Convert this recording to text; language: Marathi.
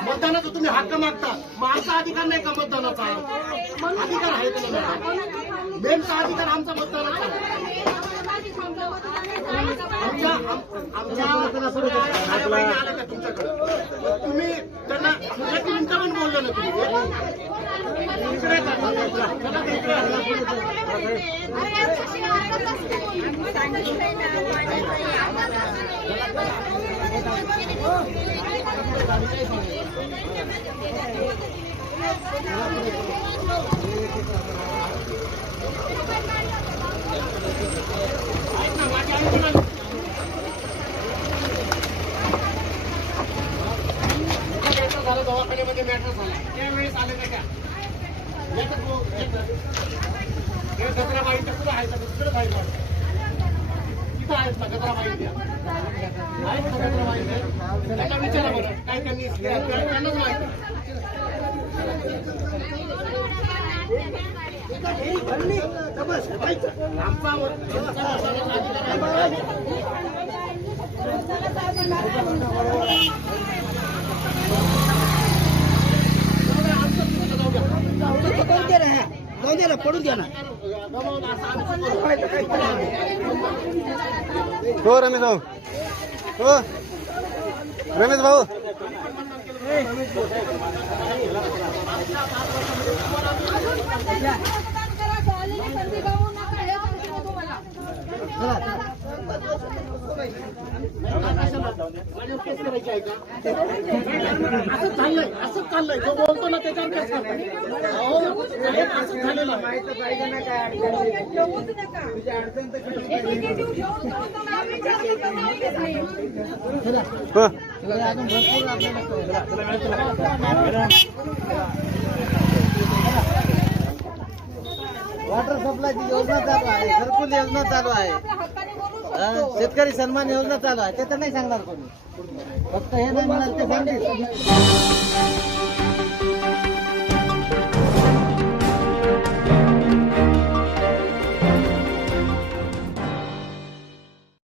मतदानाचा तुम्ही हक्क मागता मग असा अधिकार नाही का मतदानाचा अधिकार आहे का मेनचा अधिकार आमचा मतदानाचा तुमच्याकडे तुम्ही त्यांना एक मिनिटं पण बोललो ना तुम्ही इकडे येतात. चला ते इकडे येतात. ऐक ना, माझी ऐक ना. एका मॅटर झालं दवाखान्यामध्ये मॅटर झाला त्यावेळेस आले का त्या एकच कुठं आहे तिकडे बाई तिथं आहेत का गजराबाई त्या? आहेत का गजराबाई त्या? त्यांना विचारा बरं काय त्यांनी त्यांनाच माहिती आमचा काय जाऊ ना पडून द्या ना. हो रमेश भाऊ. हो. रमेश भाऊ. केस करायची आहे का? असंच चाललंय असं चाललंय जो बोलतो ना त्याच्यावर केस करतात. अहो, साहेब, असंच झालेलं आहे. वॉटर सप्लायची योजना चालू आहे घरकुल योजना चालू आहे शेतकरी सन्मान योजना चालू आहे ते तर नाही सांगणार कोणी. फक्त हे नाही म्हणाल ते सांगतील